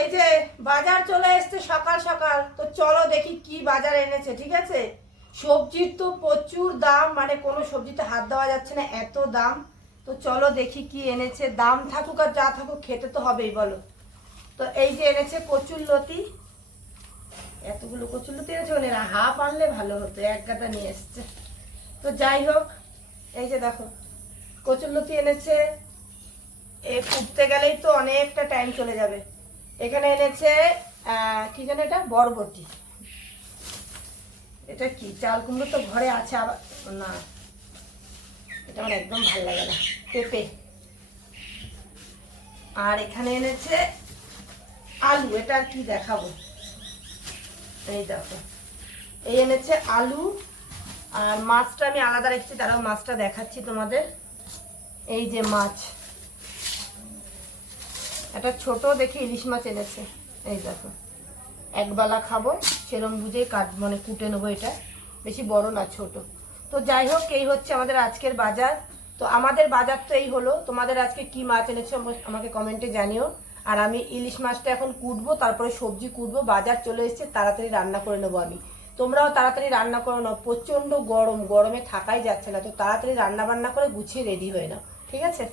এই যে বাজার চলে এসছে সকাল সকাল, তো চলো দেখি কি বাজার এনেছে। ঠিক আছে, সবজির তো প্রচুর দাম, মানে কোনো সবজিতে হাত দেওয়া যাচ্ছে না, এত দাম। তো চলো দেখি কি এনেছে। দাম থাকুক আর যা থাকুক, খেতে তো হবেই বলো। তো এই যে এনেছে কচুরলতি, এতগুলো কচুরলতি এনেছে, মানে হাফ আনলে ভালো হতো, এক গাদা নিয়ে এসছে। তো যাই হোক, এই যে দেখো কচুরলতি এনেছে। এ ফুটতে গেলেই তো অনেকটা টাইম চলে যাবে। এখানে এনেছে কি যেন এটা, বরবটি। এটা কি, চাল কুমড়ো তো ঘরে আছে, আবার না, এটা আমার একদম ভালো লাগে না। পেঁপে। আর এখানে এনেছে আলু, এটা আর কি দেখাবো, এই দেখো। এই এনেছে আলু। আর মাছটা আমি আলাদা রেখেছি, তারাও মাছটা দেখাচ্ছি তোমাদের। এই যে মাছ, একটা ছোট দেখে ইলিশ মাছ এনেছে। এই দেখো, একবেলা খাবো সেরম বুঝেই মানে কুটে নেবো, এটা বেশি বড় না, ছোট। তো যাই হোক, এই হচ্ছে আমাদের আজকের বাজার। তো আমাদের বাজার তো এই হলো। তোমাদের আজকে কি মাছ এনেছো আমাকে কমেন্টে জানিও। আর আমি ইলিশ মাছটা এখন কুটবো, তারপরে সবজি কুটবো। বাজার চলে এসেছে, তাড়াতাড়ি রান্না করে নেবো আমি। তোমরাও তাড়াতাড়ি রান্না করে নাও, প্রচণ্ড গরম, গরমে থাকাই যাচ্ছে না। তো তাড়াতাড়ি রান্না বান্না করে গুছিয়ে রেডি হয়ে নাও, ঠিক আছে।